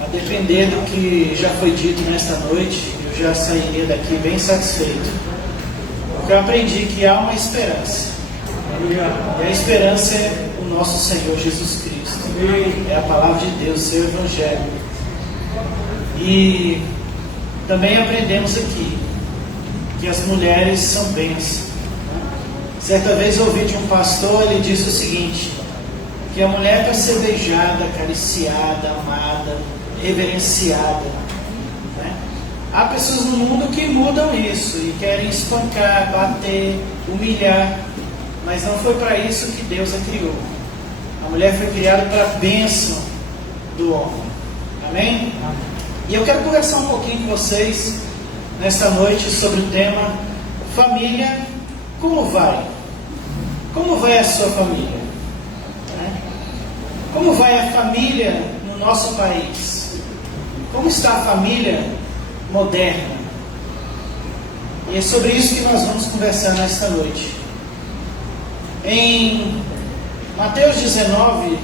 A depender do que já foi dito nesta noite, eu já sairia daqui bem satisfeito. Porque eu aprendi que há uma esperança. E a esperança é o nosso Senhor Jesus Cristo. É a palavra de Deus, seu Evangelho. E também aprendemos aqui que as mulheres são bênçãos. Certa vez eu ouvi de um pastor, ele disse o seguinte: que a mulher para ser beijada, acariciada, amada, reverenciada, né? Há pessoas no mundo que mudam isso e querem espancar, bater, humilhar, mas não foi para isso que Deus a criou. A mulher foi criada para a bênção do homem. Amém? E eu quero conversar um pouquinho com vocês nesta noite sobre o tema família. Como vai? Como vai a sua família? Como vai a família no nosso país? Como está a família moderna? E é sobre isso que nós vamos conversar nesta noite. Em Mateus 19,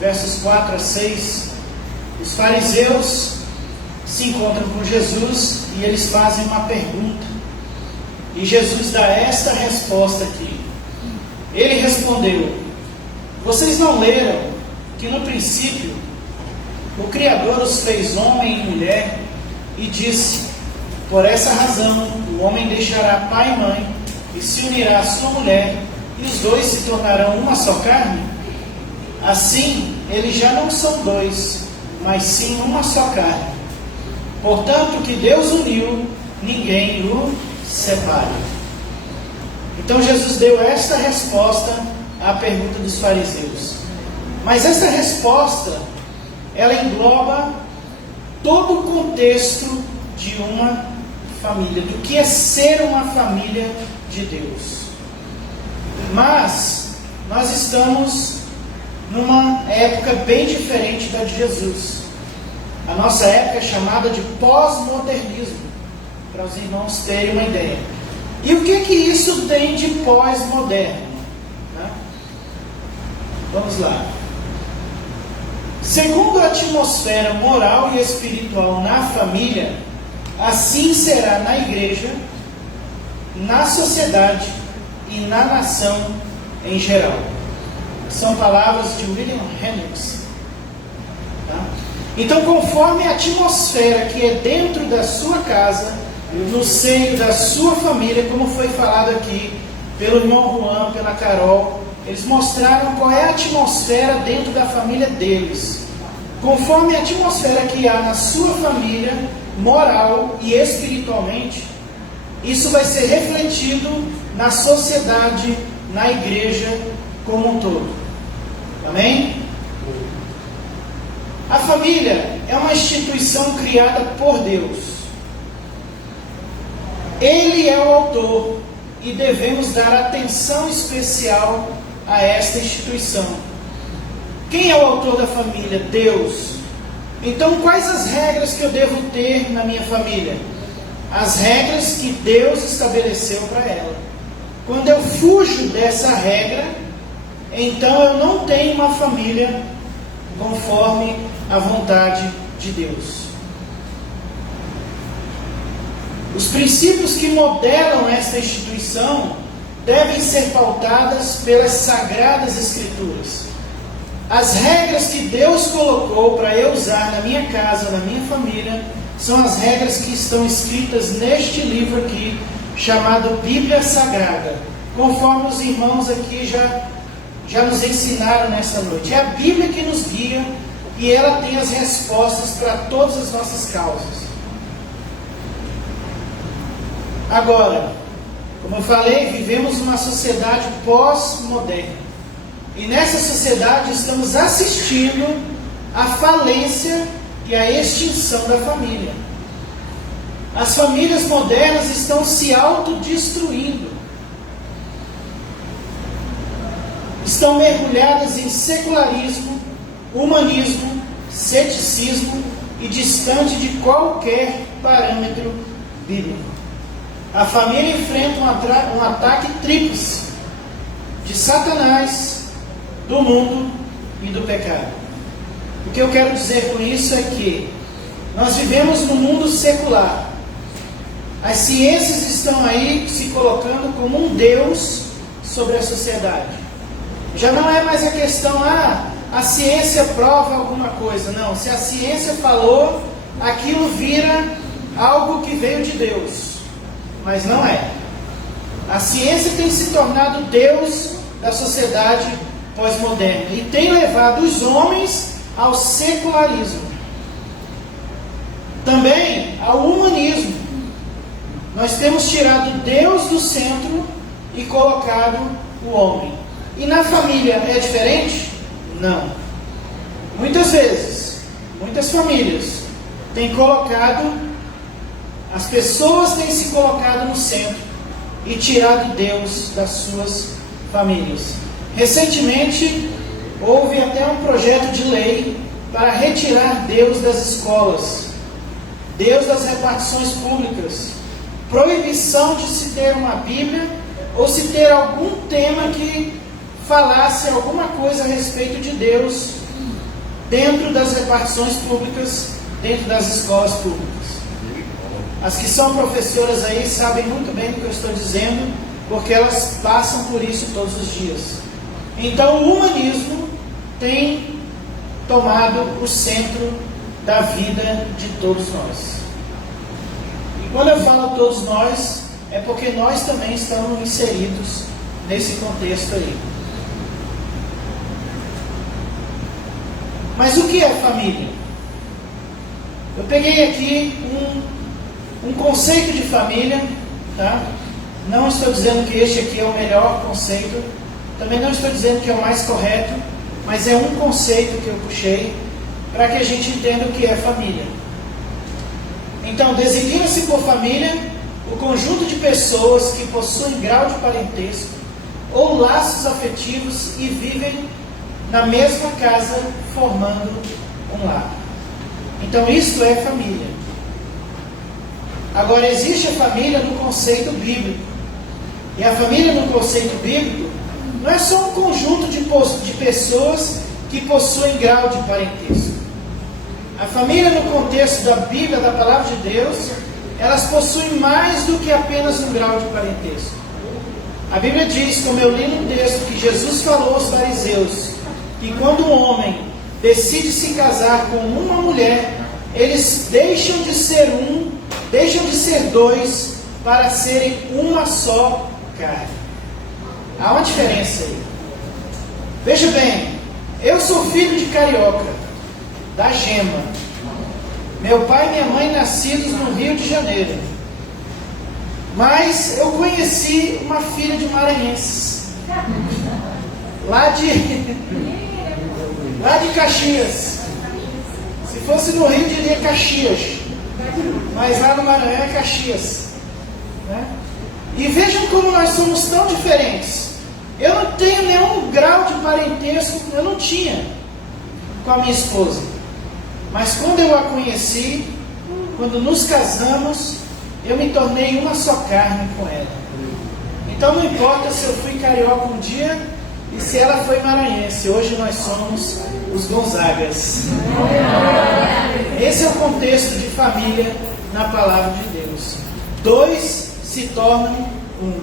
versos 4 a 6, os fariseus se encontram com Jesus e eles fazem uma pergunta. E Jesus dá esta resposta aqui. Ele respondeu: vocês não leram que no princípio o Criador os fez homem e mulher e disse: por essa razão o homem deixará pai e mãe e se unirá à sua mulher e os dois se tornarão uma só carne? Assim eles já não são dois, mas sim uma só carne. Portanto, o que Deus uniu, ninguém o separe. Então Jesus deu esta resposta à pergunta dos fariseus. Mas essa resposta, ela engloba todo o contexto de uma família, do que é ser uma família de Deus. Mas nós estamos numa época bem diferente da de Jesus. A nossa época é chamada de pós-modernismo, para os irmãos terem uma ideia. E o que isso tem de pós-moderno? Né? Vamos lá. Segundo a atmosfera moral e espiritual na família, assim será na igreja, na sociedade e na nação em geral. São palavras de William Hendricks. Tá? Então, conforme a atmosfera que é dentro da sua casa, no seio da sua família, como foi falado aqui pelo irmão Juan, pela Carol, eles mostraram qual é a atmosfera dentro da família deles. Conforme a atmosfera que há na sua família, moral e espiritualmente, isso vai ser refletido na sociedade, na igreja como um todo. Amém? A família é uma instituição criada por Deus. Ele é o autor e devemos dar atenção especial a esta instituição. Quem é o autor da família? Deus. Então, quais as regras que eu devo ter na minha família? As regras que Deus estabeleceu para ela. Quando eu fujo dessa regra, então eu não tenho uma família conforme a vontade de Deus. Os princípios que modelam esta instituição devem ser pautadas pelas Sagradas Escrituras. As regras que Deus colocou para eu usar na minha casa, na minha família, são as regras que estão escritas neste livro aqui, chamado Bíblia Sagrada, conforme os irmãos aqui já nos ensinaram nesta noite. É a Bíblia que nos guia e ela tem as respostas para todas as nossas causas. Agora, como eu falei, vivemos numa sociedade pós-moderna. E nessa sociedade estamos assistindo à falência e à extinção da família. As famílias modernas estão se autodestruindo. Estão mergulhadas em secularismo, humanismo, ceticismo e distante de qualquer parâmetro bíblico. A família enfrenta um ataque tríplice de Satanás, do mundo e do pecado. O que eu quero dizer com isso é que nós vivemos num mundo secular. As ciências estão aí se colocando como um Deus sobre a sociedade. Já não é mais a questão, a ciência prova alguma coisa. Não, se a ciência falou, aquilo vira algo que veio de Deus. Mas não é. A ciência tem se tornado Deus da sociedade pós-moderna e tem levado os homens ao secularismo. Também ao humanismo. Nós temos tirado Deus do centro e colocado o homem. E na família é diferente? Não. Muitas vezes, muitas famílias têm colocado, as pessoas têm se colocado no centro e tirado Deus das suas famílias. Recentemente, houve até um projeto de lei para retirar Deus das escolas, Deus das repartições públicas, proibição de se ter uma Bíblia ou se ter algum tema que falasse alguma coisa a respeito de Deus dentro das repartições públicas, dentro das escolas públicas. As que são professoras aí sabem muito bem do que eu estou dizendo, porque elas passam por isso todos os dias. Então o humanismo tem tomado o centro da vida de todos nós. E quando eu falo todos nós, é porque nós também estamos inseridos nesse contexto aí. Mas o que é família? Eu peguei aqui um conceito de família, tá? Não estou dizendo que este aqui é o melhor conceito, também não estou dizendo que é o mais correto, mas é um conceito que eu puxei para que a gente entenda o que é família. Então, designa-se por família o conjunto de pessoas que possuem grau de parentesco ou laços afetivos e vivem na mesma casa, formando um lar. Então, isto é família. Agora, existe a família no conceito bíblico. E a família no conceito bíblico não é só um conjunto de pessoas que possuem grau de parentesco. A família no contexto da Bíblia, da Palavra de Deus, elas possuem mais do que apenas um grau de parentesco. A Bíblia diz, como eu li no texto, que Jesus falou aos fariseus, que quando um homem decide se casar com uma mulher, eles deixam de ser dois, para serem uma só carne. Há uma diferença aí. Veja bem, eu sou filho de carioca, da Gema. Meu pai e minha mãe nascidos no Rio de Janeiro. Mas eu conheci uma filha de maranhenses, lá de Caxias. Se fosse no Rio, diria Caxias, mas lá no Maranhão é Caxias, né? E vejam como nós somos tão diferentes. Eu não tenho nenhum grau de parentesco, eu não tinha com a minha esposa, mas quando eu a conheci, quando nos casamos, eu me tornei uma só carne com ela. Então não importa se eu fui carioca um dia e se ela foi maranhense, hoje nós somos os Gonzagas. Esse é o contexto de família na Palavra de Deus. Dois se tornam um.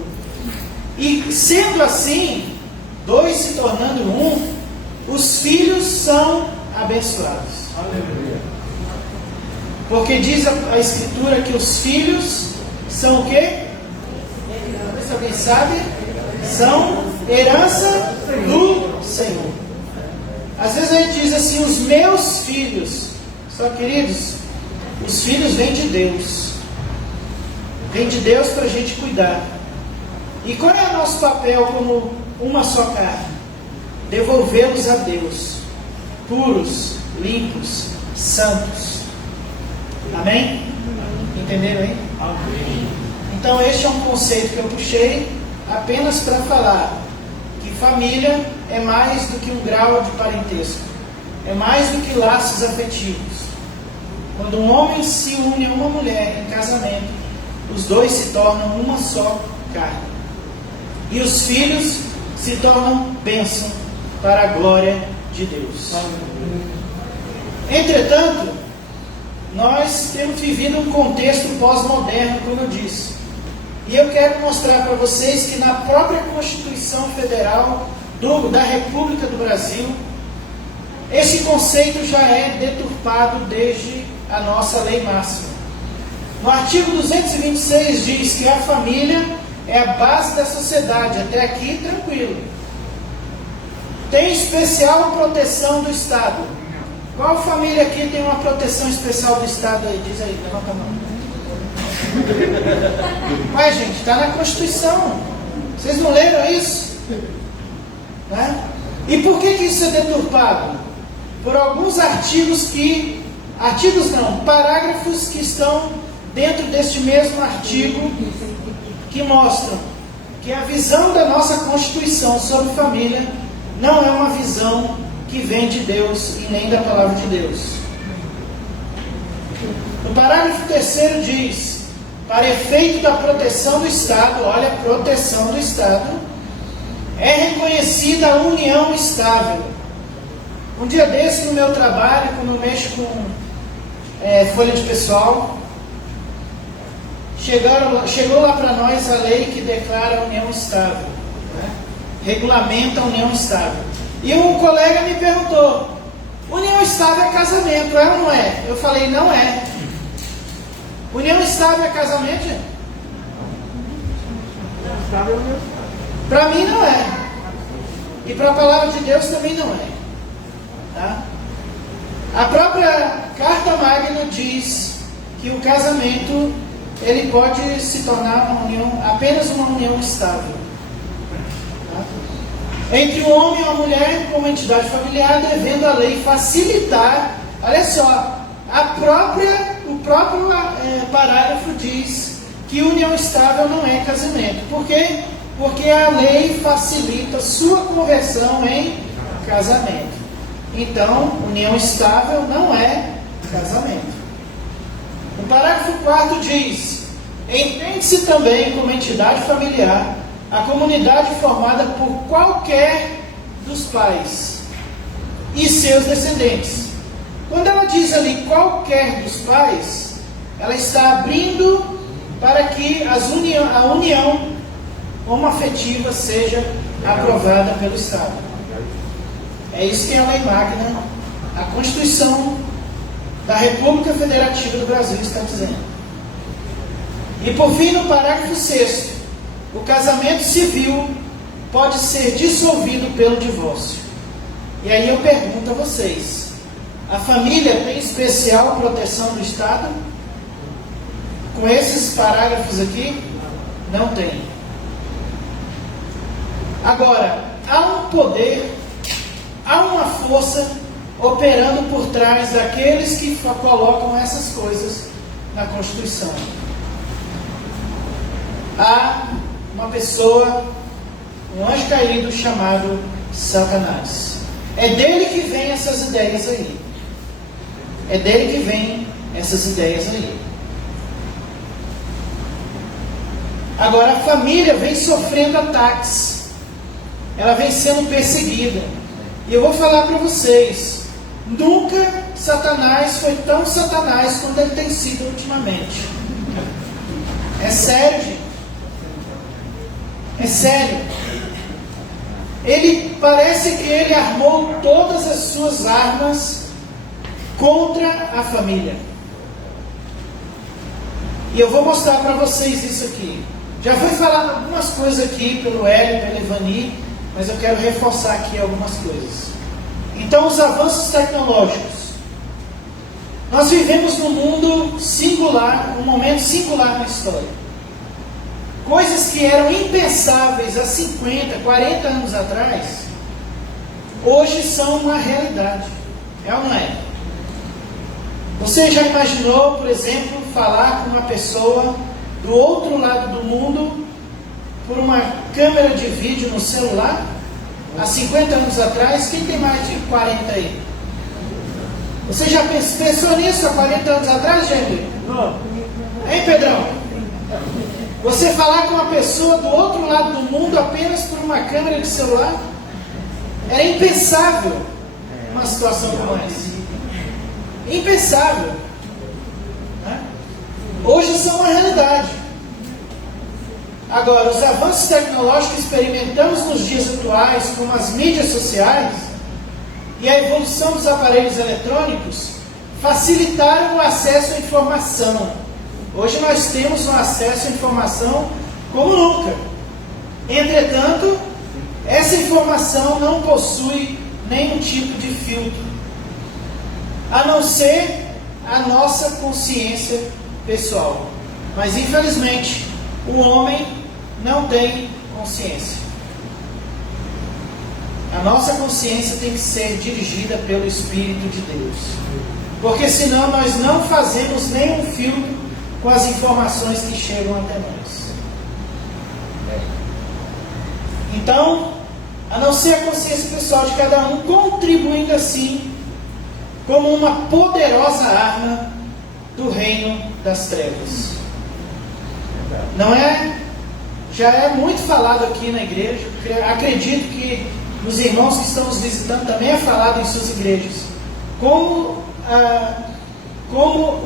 E sendo assim, dois se tornando um, os filhos são abençoados. Porque diz a Escritura que os filhos são o quê? Se alguém sabe, são herança do Senhor. Às vezes a gente diz assim, os meus filhos. Só, queridos, os filhos vêm de Deus. Vêm de Deus para a gente cuidar. E qual é o nosso papel como uma só carne? Devolvê-los a Deus, puros, limpos, santos. Amém? Entenderam aí? Amém. Então este é um conceito que eu puxei apenas para falar que família é mais do que um grau de parentesco, é mais do que laços afetivos. Quando um homem se une a uma mulher em casamento, os dois se tornam uma só carne. E os filhos se tornam bênção para a glória de Deus. Entretanto, nós temos vivido um contexto pós-moderno, como eu disse. E eu quero mostrar para vocês que na própria Constituição Federal da República do Brasil, esse conceito já é deturpado desde a nossa lei máxima. No artigo 226 diz que a família é a base da sociedade. Até aqui, tranquilo. Tem especial proteção do Estado. Qual família aqui tem uma proteção especial do Estado aí? Diz aí, levanta a mão. Mas, gente, está na Constituição. Vocês não leram isso? Né? E por que isso é deturpado? Por alguns parágrafos que estão dentro deste mesmo artigo, que mostram que a visão da nossa Constituição sobre família não é uma visão que vem de Deus e nem da palavra de Deus. No parágrafo 3º diz: para efeito da proteção do Estado, olha, proteção do Estado, é reconhecida a união estável. Um dia desse, no meu trabalho, quando eu mexo com folha de pessoal, chegou lá para nós a lei que declara a união estável, né? Regulamenta a união estável. E um colega me perguntou: união estável é casamento, é ou não é? Eu falei: não é. União estável é casamento, gente? Para mim não é. E para a palavra de Deus também não é. Tá? A própria Carta Magna diz que o casamento ele pode se tornar uma união, apenas uma união estável. Tá? Entre um homem e uma mulher como entidade familiar, devendo a lei facilitar, olha só, o próprio parágrafo diz que união estável não é casamento. Por quê? Porque a lei facilita sua conversão em casamento. Então, união estável não é casamento. O parágrafo 4º diz: entende-se também como entidade familiar a comunidade formada por qualquer dos pais e seus descendentes. Quando ela diz ali qualquer dos pais, ela está abrindo para que a união homoafetiva seja aprovada pelo Estado. É isso que a Lei Magna, a Constituição da República Federativa do Brasil está dizendo. E por fim, no parágrafo 6º, o casamento civil pode ser dissolvido pelo divórcio. E aí eu pergunto a vocês: a família tem especial proteção do Estado? Com esses parágrafos aqui, não tem. Agora, há um poder, há uma força operando por trás daqueles que colocam essas coisas na Constituição. Há uma pessoa, um anjo caído chamado Satanás. É dele que vem essas ideias aí. É dele que vem essas ideias aí. Agora, a família vem sofrendo ataques. Ela vem sendo perseguida. E eu vou falar para vocês: nunca Satanás foi tão Satanás quanto ele tem sido ultimamente. É sério, gente. É sério. Parece que ele armou todas as suas armas contra a família. E eu vou mostrar para vocês isso aqui. Já foi falado algumas coisas aqui pelo Hélio, pelo Ivani, mas eu quero reforçar aqui algumas coisas. Então, os avanços tecnológicos. Nós vivemos num mundo singular, um momento singular na história. Coisas que eram impensáveis há 50, 40 anos atrás, hoje são uma realidade. É ou não é? Você já imaginou, por exemplo, falar com uma pessoa do outro lado do mundo por uma câmera de vídeo no celular? Há 50 anos atrás, quem tem mais de 40 aí? Você já pensou nisso há 40 anos atrás, gente? Não. Hein, Pedrão? Você falar com uma pessoa do outro lado do mundo apenas por uma câmera de celular? Era impensável uma situação como essa. impensável. Né? Hoje são uma realidade. Agora, os avanços tecnológicos que experimentamos nos dias atuais, como as mídias sociais e a evolução dos aparelhos eletrônicos, facilitaram o acesso à informação. Hoje nós temos um acesso à informação como nunca. Entretanto, essa informação não possui nenhum tipo de filtro, a não ser a nossa consciência pessoal. Mas infelizmente, o homem não tem consciência. A nossa consciência tem que ser dirigida pelo Espírito de Deus. Porque senão nós não fazemos nenhum filtro com as informações que chegam até nós. Então, a não ser a consciência pessoal de cada um, contribuindo assim como uma poderosa arma do reino das trevas. Não é? Já é muito falado aqui na igreja. Acredito que os irmãos que estão nos visitando também é falado em suas igrejas. Como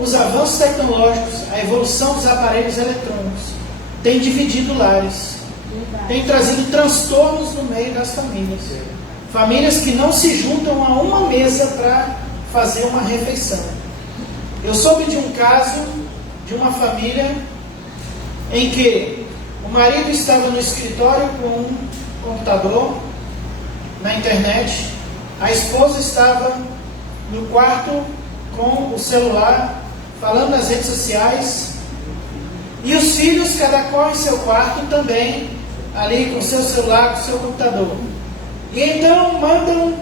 os avanços tecnológicos, a evolução dos aparelhos eletrônicos tem dividido lares, tem trazido transtornos no meio das famílias. Famílias que não se juntam a uma mesa para fazer uma refeição. Eu soube de um caso de uma família em que o marido estava no escritório com um computador na internet, a esposa estava no quarto com o celular, falando nas redes sociais, e os filhos, cada qual em seu quarto também, ali com o seu celular, com o seu computador. E então mandam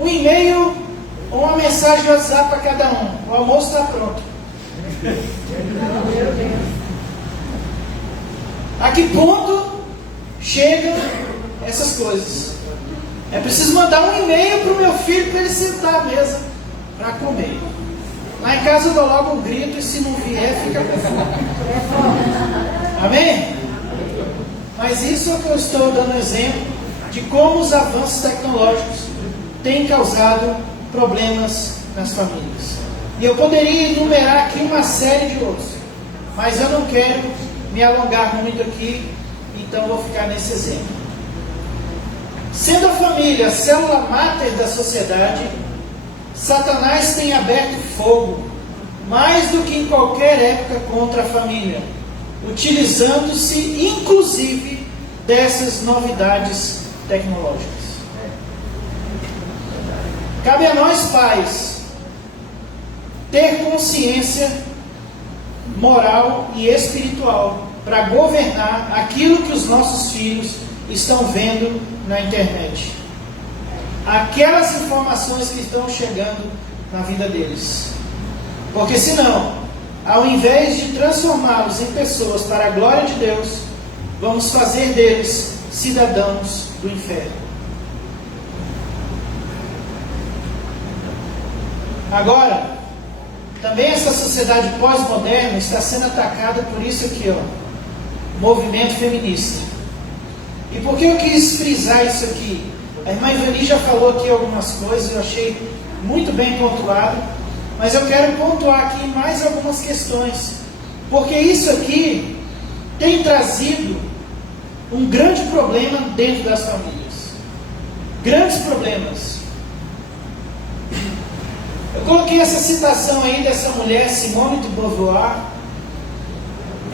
um e-mail ou uma mensagem de WhatsApp para cada um: o almoço está pronto. A que ponto chegam essas coisas? É preciso mandar um e-mail para o meu filho para ele sentar à mesa para comer. Lá em casa eu dou logo um grito e se não vier, fica com fome. Amém? Mas isso é que eu estou dando exemplo de como os avanços tecnológicos têm causado problemas nas famílias. E eu poderia enumerar aqui uma série de outros, mas eu não quero me alongar muito aqui, então vou ficar nesse exemplo. Sendo a família a célula máter da sociedade, Satanás tem aberto fogo, mais do que em qualquer época, contra a família, utilizando-se inclusive dessas novidades tecnológicas. Cabe a nós, pais, ter consciência moral e espiritual para governar aquilo que os nossos filhos estão vendo na internet, aquelas informações que estão chegando na vida deles. Porque senão, ao invés de transformá-los em pessoas para a glória de Deus, vamos fazer deles cidadãos do inferno. Agora, também essa sociedade pós-moderna está sendo atacada por isso aqui, movimento feminista. E por que eu quis frisar isso aqui? A irmã Ivani já falou aqui algumas coisas, eu achei muito bem pontuado, mas eu quero pontuar aqui mais algumas questões, porque isso aqui tem trazido um grande problema dentro das famílias. Grandes problemas. Eu coloquei essa citação aí dessa mulher, Simone de Beauvoir.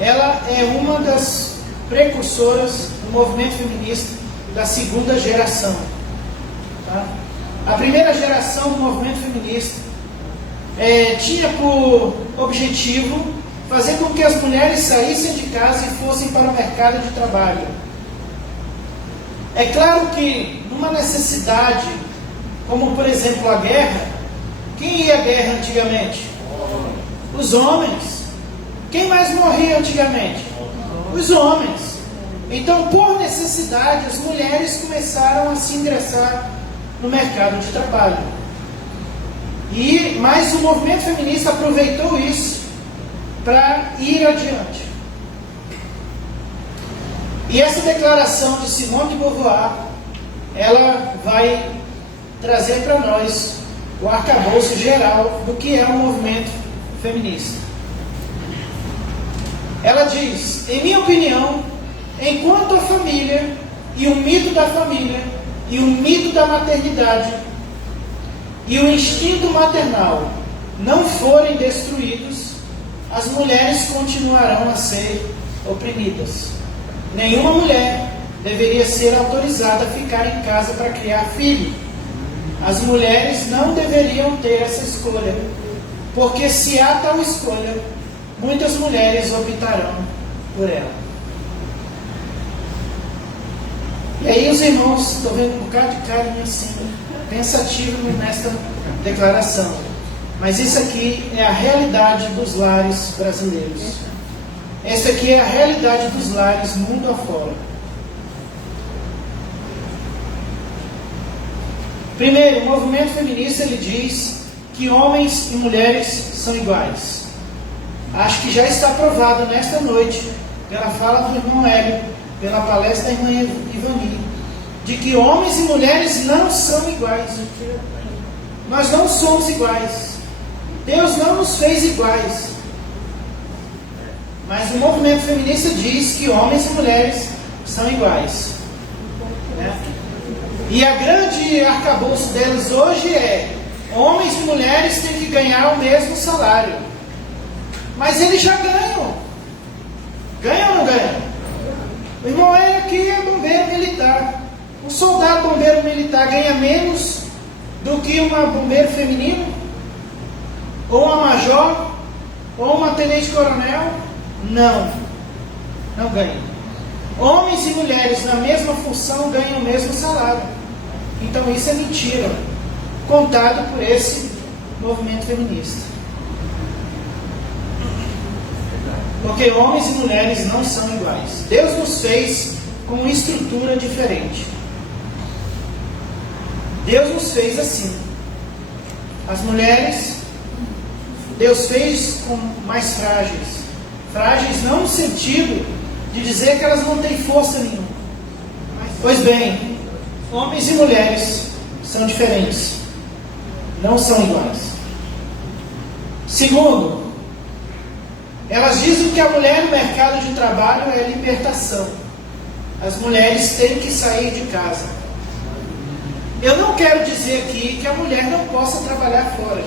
Ela é uma das precursoras do movimento feminista da segunda geração. Tá? A primeira geração do movimento feminista tinha por objetivo fazer com que as mulheres saíssem de casa e fossem para o mercado de trabalho. É claro que numa necessidade, como por exemplo a guerra, quem ia à guerra antigamente? Os homens. Quem mais morria antigamente? Os homens. Então, por necessidade, as mulheres começaram a se ingressar no mercado de trabalho. Mas o movimento feminista aproveitou isso para ir adiante. E essa declaração de Simone de Beauvoir, ela vai trazer para nós o arcabouço geral do que é o movimento feminista. Ela diz: em minha opinião, enquanto a família e o mito da família e o mito da maternidade e o instinto maternal não forem destruídos, as mulheres continuarão a ser oprimidas. Nenhuma mulher deveria ser autorizada a ficar em casa para criar filho. As mulheres não deveriam ter essa escolha, porque se há tal escolha, muitas mulheres optarão por ela. E aí os irmãos, estou vendo um bocado de carinho assim, pensativo nesta declaração. Mas isso aqui é a realidade dos lares brasileiros. Essa aqui é a realidade dos lares mundo afora. Primeiro, o movimento feminista ele diz que homens e mulheres são iguais. Acho que já está provado nesta noite, pela fala do irmão Hélio, pela palestra da irmã Ivani, de que homens e mulheres não são iguais. Nós não somos iguais. Deus não nos fez iguais. Mas o movimento feminista diz que homens e mulheres são iguais. Né? E a grande arcabouço deles hoje é: homens e mulheres têm que ganhar o mesmo salário. Mas eles já ganham. Ganham ou não ganham? O irmão é aqui é bombeiro militar. Um soldado bombeiro militar ganha menos do que uma bombeiro feminino? Ou uma major? Ou uma tenente-coronel? Não. Não ganham. Homens e mulheres na mesma função ganham o mesmo salário. Então isso é mentira, contado por esse movimento feminista. Porque homens e mulheres não são iguais. Deus nos fez com uma estrutura diferente. Deus nos fez assim. As mulheres, Deus fez com mais frágeis. Frágeis não no sentido de dizer que elas não têm força nenhuma. Pois bem, homens e mulheres são diferentes. Não são iguais. Segundo, elas dizem que a mulher no mercado de trabalho é libertação. As mulheres têm que sair de casa. Eu não quero dizer aqui que a mulher não possa trabalhar fora.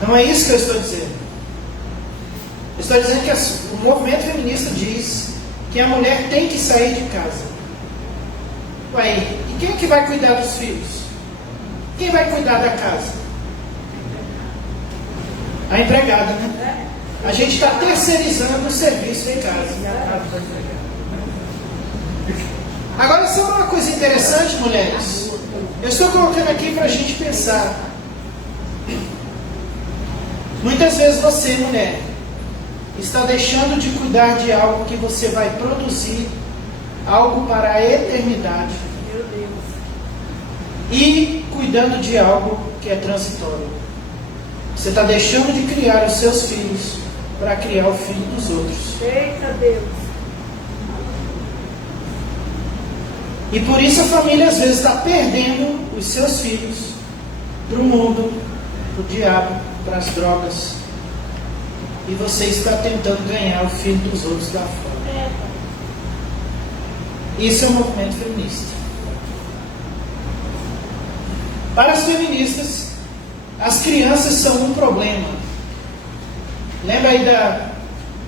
Não é isso que eu estou dizendo. Eu estou dizendo que o movimento feminista diz que a mulher tem que sair de casa. Ué, e quem é que vai cuidar dos filhos? Quem vai cuidar da casa? A empregada, né? A gente está terceirizando o serviço em casa. Agora, sabe uma coisa interessante, mulheres? Eu estou colocando aqui para a gente pensar. Muitas vezes você, mulher, está deixando de cuidar de algo que você vai produzir, algo para a eternidade. Meu Deus. E cuidando de algo que é transitório. Você está deixando de criar os seus filhos para criar o filho dos outros. Eita Deus! E por isso a família às vezes está perdendo os seus filhos para o mundo, para o diabo, para as drogas. E você está tentando ganhar o filho dos outros lá fora. Isso é um movimento feminista. Para as feministas, as crianças são um problema. Lembra aí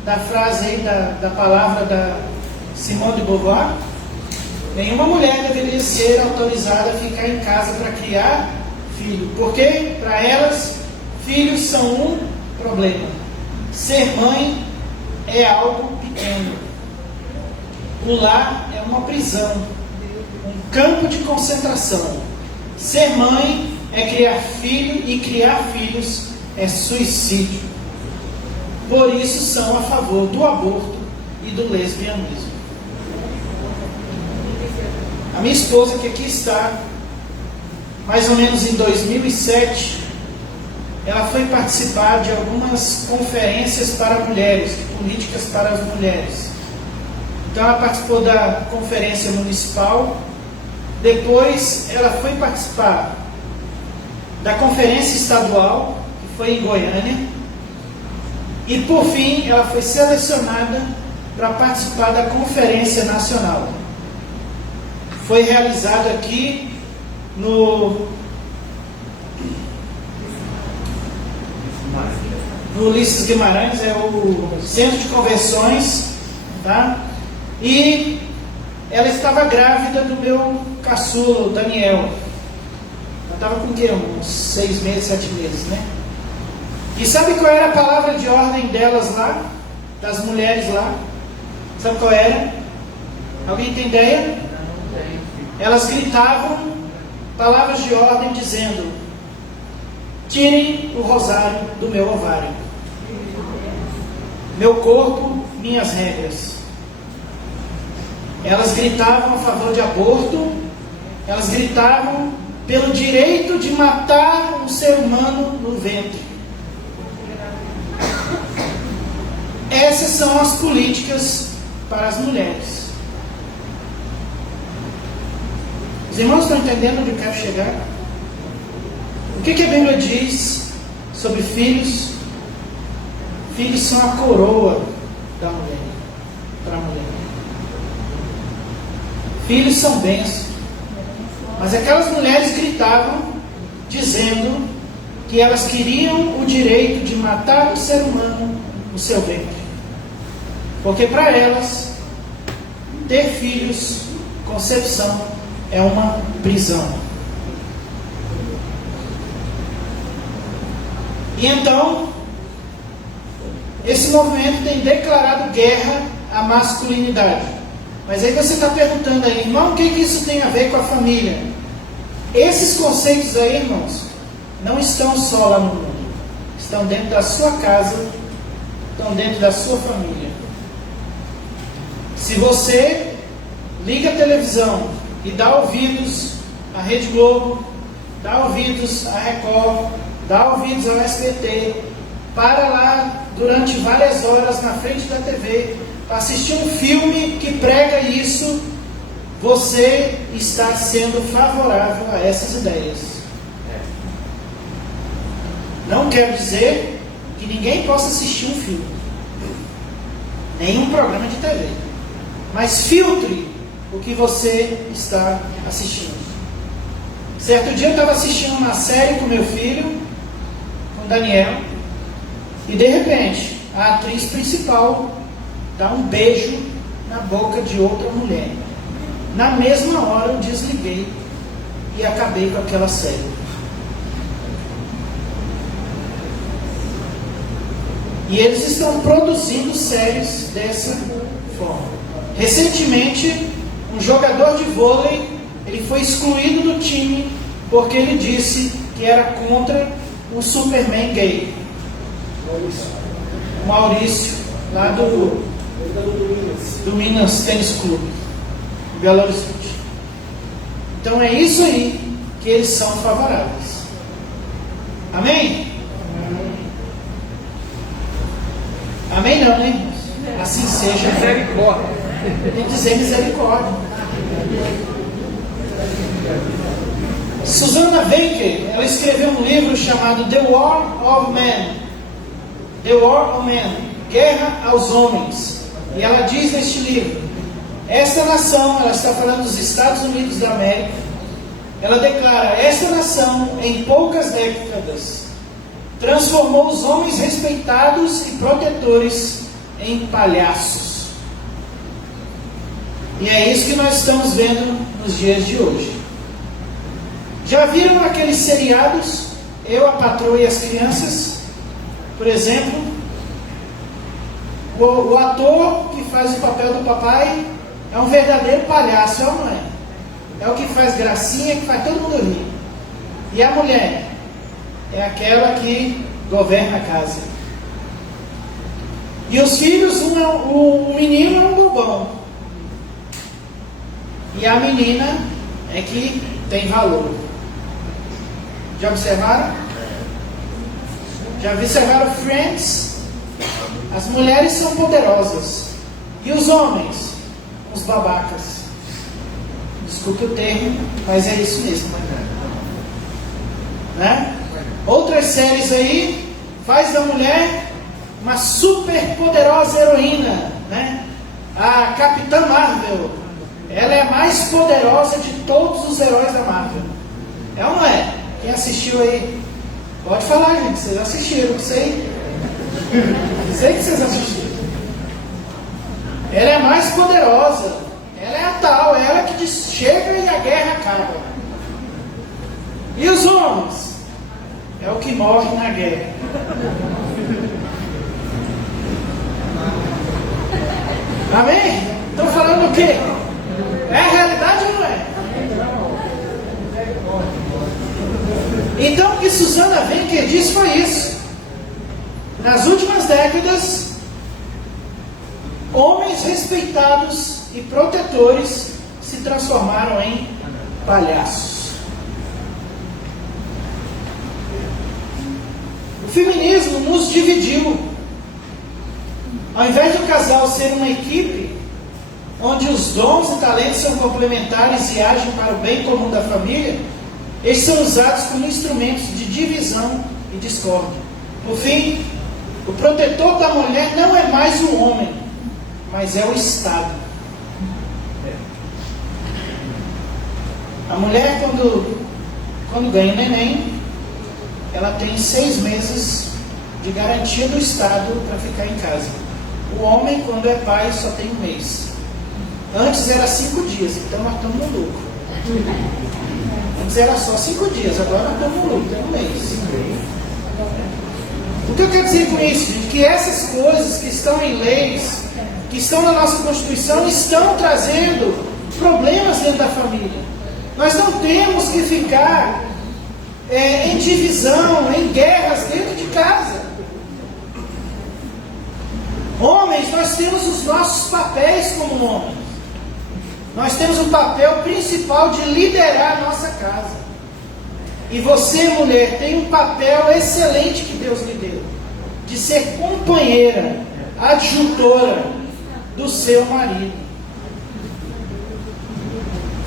da frase aí, da palavra da Simone de Beauvoir? Nenhuma mulher deveria ser autorizada a ficar em casa para criar filho. Porque, para elas, filhos são um problema. Ser mãe é algo pequeno. O lar é uma prisão, um campo de concentração. Ser mãe é criar filho, e criar filhos é suicídio. Por isso são a favor do aborto e do lesbianismo. A minha esposa, que aqui está, mais ou menos em 2007, ela foi participar de algumas conferências para mulheres, de políticas para as mulheres. Então ela participou da conferência municipal Depois ela foi participar da conferência estadual, que foi em Goiânia. E por fim, ela foi selecionada para participar da conferência nacional. Foi realizado aqui no Ulisses Guimarães, é o Centro de Convenções, tá? E ela estava grávida do meu caçula, o Daniel. Ela estava com o quê? Uns 6 meses, 7 meses, né? E sabe qual era a palavra de ordem delas lá? Das mulheres lá? Sabe qual era? Alguém tem ideia? Elas gritavam palavras de ordem dizendo: tirem o rosário do meu ovário. Meu corpo, minhas regras. Elas gritavam a favor de aborto. Elas gritavam pelo direito de matar um ser humano no ventre. Essas são as políticas para as mulheres. Os irmãos estão entendendo onde eu quero chegar? O que a Bíblia diz sobre filhos? Filhos são a coroa da mulher, para a mulher. Filhos são bênçãos. Mas aquelas mulheres gritavam, dizendo que elas queriam o direito de matar o ser humano no seu ventre. Porque para elas, ter filhos, concepção, é uma prisão. E então, esse movimento tem declarado guerra à masculinidade. Mas aí você está perguntando aí, irmão, o que isso tem a ver com a família? Esses conceitos aí, irmãos, não estão só lá no mundo. Estão dentro da sua casa, estão dentro da sua família. Se você liga a televisão e dá ouvidos à Rede Globo, dá ouvidos à Record, dá ouvidos ao SBT, para lá durante várias horas na frente da TV para assistir um filme que prega isso, você está sendo favorável a essas ideias. Não quero dizer que ninguém possa assistir um filme, nem um programa de TV, mas filtre o que você está assistindo. Certo dia eu estava assistindo uma série com meu filho, com o Daniel, e de repente a atriz principal dá um beijo na boca de outra mulher. Na mesma hora eu desliguei e acabei com aquela série. E eles estão produzindo séries dessa forma. Recentemente, um jogador de vôlei, ele foi excluído do time porque ele disse que era contra o Superman gay. Maurício, lá do Minas Tênis Clube, em Belo Horizonte. Então é isso aí que eles são favoráveis. Amém? Amém não, né, irmãos? Assim seja. Misericórdia. Tem que dizer misericórdia. Susana Baker, ela escreveu um livro chamado The War of Man. The War of Man, Guerra aos Homens. E ela diz neste livro: esta nação, ela está falando dos Estados Unidos da América, ela declara: esta nação, em poucas décadas, transformou os homens respeitados e protetores em palhaços. E é isso que nós estamos vendo nos dias de hoje. Já viram aqueles seriados, Eu, a Patroa e as Crianças? Por exemplo, o ator que faz o papel do papai é um verdadeiro palhaço, é ou não é? É o que faz gracinha, que faz todo mundo rir. E a mulher é aquela que governa a casa. E os filhos, o menino é um bobão. E a menina é que tem valor. Já observaram? Já observaram Friends? As mulheres são poderosas. E os homens? Os babacas. Os Desculpe o termo, mas é isso mesmo. Né? Outras séries aí faz da mulher uma super poderosa heroína, né? A Capitã Marvel, ela é a mais poderosa de todos os heróis da Marvel. É ou não é? Quem assistiu aí? Pode falar, gente, vocês assistiram, sei que vocês assistiram. Ela é a mais poderosa, ela é a tal, ela que diz, chega e a guerra acaba. E os homens? É o que morre na guerra. Amém? Estão falando o quê? É a realidade ou não é? Então o que Susana Venker disse foi isso. Nas últimas décadas, homens respeitados e protetores se transformaram em palhaços. O feminismo nos dividiu. Ao invés do casal ser uma equipe, onde os dons e talentos são complementares e agem para o bem comum da família, eles são usados como instrumentos de divisão e discórdia. No fim, o protetor da mulher não é mais o homem, mas é o Estado. A mulher, quando ganha o neném, ela tem 6 meses de garantia do Estado para ficar em casa. O homem, quando é pai, só tem 1 mês. Antes era 5 dias, então nós estamos no lucro. Antes era só 5 dias, agora nós estamos no lucro, tem 1 mês. O que eu quero dizer com isso, gente? Que essas coisas que estão em leis, que estão na nossa Constituição, estão trazendo problemas dentro da família. Nós não temos que ficar em divisão, em guerras dentro de casa. Homens, nós temos os nossos papéis como homens. Nós temos o papel principal de liderar a nossa casa. E você, mulher, tem um papel excelente que Deus lhe deu, de ser companheira, adjutora do seu marido.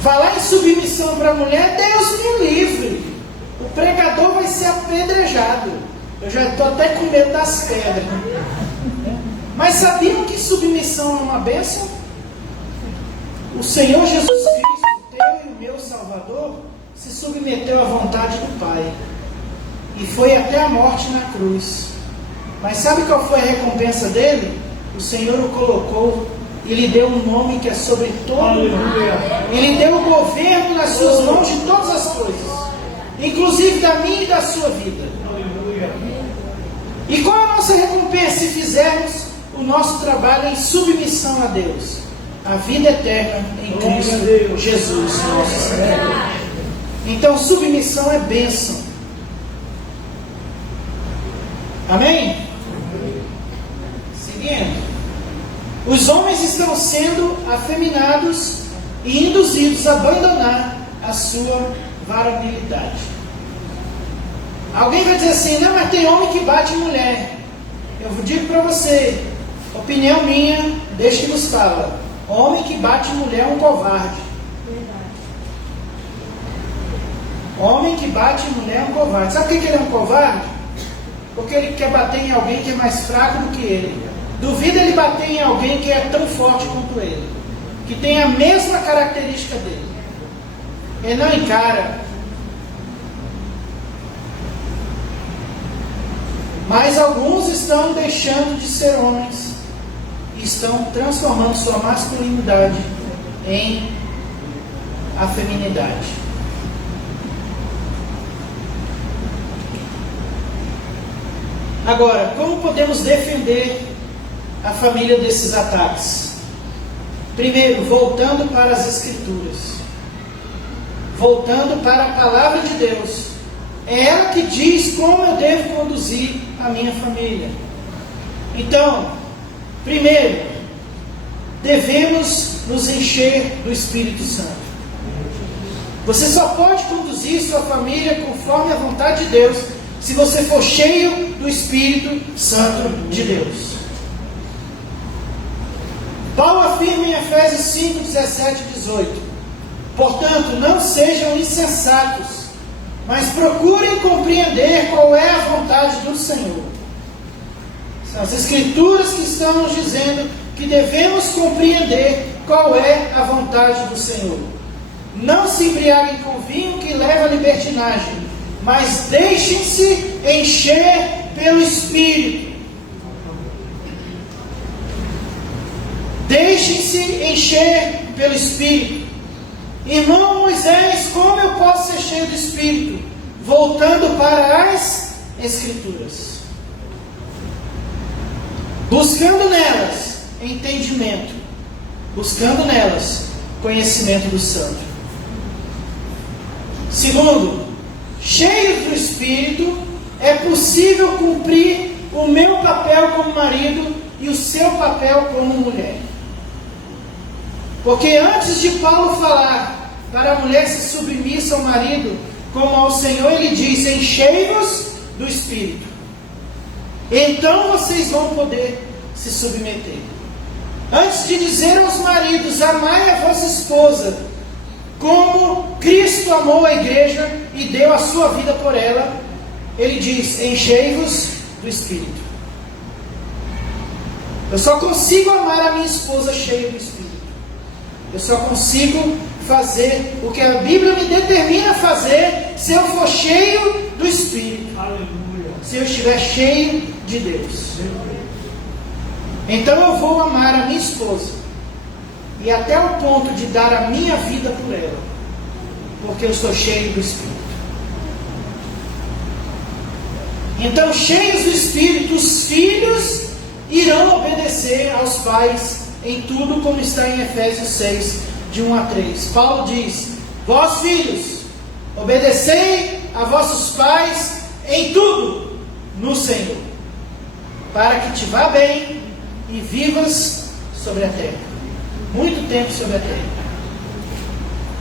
Falar em submissão para a mulher, Deus me livre. O pregador vai ser apedrejado. Eu já estou até com medo das pedras. Mas sabiam que submissão é uma bênção? O Senhor Jesus Cristo, teu e o meu Salvador, se submeteu à vontade do Pai e foi até a morte na cruz. Mas sabe qual foi a recompensa dele? O Senhor o colocou e lhe deu um nome que é sobre todo nome. Ele deu o governo nas suas mãos de todas as coisas, inclusive da minha e da sua vida. E qual é a nossa recompensa se fizermos o nosso trabalho em submissão a Deus? A vida eterna em Cristo Jesus, nosso Senhor. Então, submissão é bênção. Amém? Seguindo. Os homens estão sendo afeminados e induzidos a abandonar a sua varonilidade. Alguém vai dizer assim, não, mas tem homem que bate em mulher. Eu digo para você, opinião minha, deixa que nos fala. Homem que bate em mulher é um covarde. Homem que bate em mulher é um covarde. Sabe por que ele é um covarde? Porque ele quer bater em alguém que é mais fraco do que ele. Duvida ele bater em alguém que é tão forte quanto ele, que tem a mesma característica dele. Ele não encara. Mas alguns estão deixando de ser homens e estão transformando sua masculinidade em afeminidade. Agora, como podemos defender a família desses ataques? Primeiro, voltando para as Escrituras, voltando para a Palavra de Deus. É ela que diz como eu devo conduzir a minha família. Então, primeiro, devemos nos encher do Espírito Santo. Você só pode conduzir sua família conforme a vontade de Deus se você for cheio do Espírito Santo de Deus. Paulo afirma em Efésios 5, 17 e 18: Portanto, não sejam insensatos, mas procurem compreender qual é a vontade do Senhor. São as Escrituras que estão nos dizendo que devemos compreender qual é a vontade do Senhor. Não se embriaguem com vinho que leva à libertinagem, mas deixem-se encher pelo Espírito. Deixem-se encher pelo Espírito. Irmão Moisés, como eu posso ser cheio do Espírito? Voltando para as Escrituras. Buscando nelas entendimento. Buscando nelas conhecimento do Santo. Segundo, cheios do Espírito, é possível cumprir o meu papel como marido e o seu papel como mulher. Porque antes de Paulo falar para a mulher se submissa ao marido como ao Senhor, ele diz: enchei-vos do Espírito. Então vocês vão poder se submeter. Antes de dizer aos maridos: amai a vossa esposa, como Cristo amou a igreja e deu a sua vida por ela, ele diz: enchei-vos do Espírito. Eu só consigo amar a minha esposa cheia do Espírito. Eu só consigo fazer o que a Bíblia me determina a fazer se eu for cheio do Espírito. Aleluia. Se eu estiver cheio de Deus. Então eu vou amar a minha esposa, e até o ponto de dar a minha vida por ela, porque eu estou cheio do Espírito. Então, cheios do Espírito, os filhos irão obedecer aos pais em tudo, como está em Efésios 6, de 1 a 3. Paulo diz: vós filhos, obedecei a vossos pais em tudo no Senhor, para que te vá bem e vivas sobre a terra. Muito tempo sobre a terra.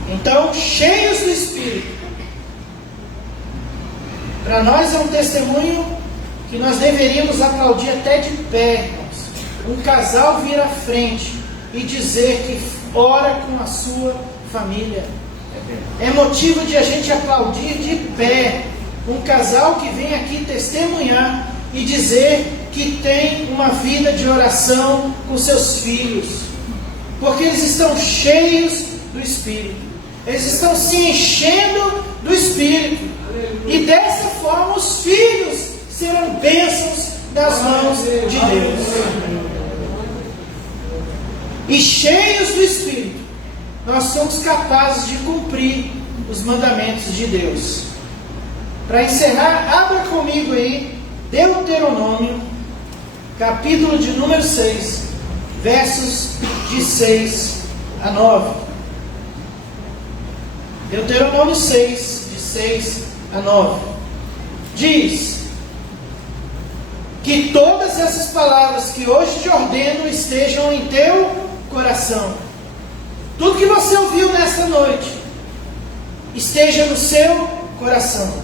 Então, cheios do Espírito, para nós é um testemunho que nós deveríamos aplaudir até de pé, irmãos. Um casal vir à frente e dizer que ora com a sua família. É motivo de a gente aplaudir de pé um casal que vem aqui testemunhar e dizer que tem uma vida de oração com seus filhos, porque eles estão cheios do Espírito, eles estão se enchendo do Espírito, e dessa forma os filhos serão bênçãos das mãos de Deus. E cheios do Espírito, nós somos capazes de cumprir os mandamentos de Deus. Para encerrar, abra comigo aí Deuteronômio, capítulo de número 6, versos de 6 a 9. Deuteronômio 6, de 6 a 9. Diz: que todas essas palavras que hoje te ordeno estejam em teu coração. Tudo que você ouviu nesta noite esteja no seu coração.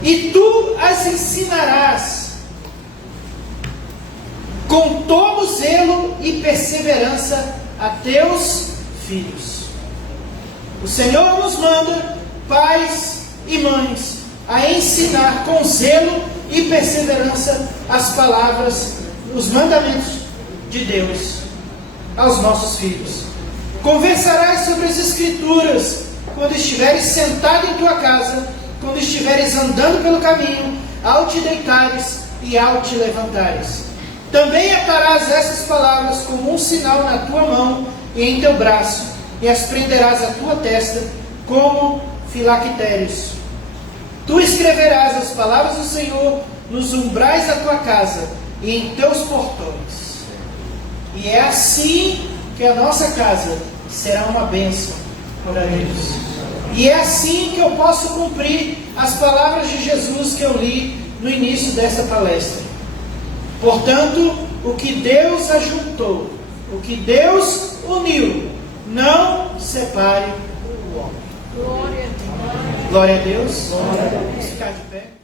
E tu as ensinarás com todo zelo e perseverança a teus filhos. O Senhor nos manda, pais e mães, a ensinar com zelo e perseverança as palavras, os mandamentos de Deus aos nossos filhos. Conversarás sobre as Escrituras quando estiveres sentado em tua casa, quando estiveres andando pelo caminho, ao te deitares e ao te levantares. Também atarás essas palavras como um sinal na tua mão e em teu braço, e as prenderás à tua testa como filactérios. Tu escreverás as palavras do Senhor nos umbrais da tua casa e em teus portões. E é assim que a nossa casa será uma bênção para Deus. E é assim que eu posso cumprir as palavras de Jesus que eu li no início dessa palestra. Portanto, o que Deus ajuntou, o que Deus uniu, não separe o homem. Glória a Deus. Glória a Deus. Vamos ficar de pé.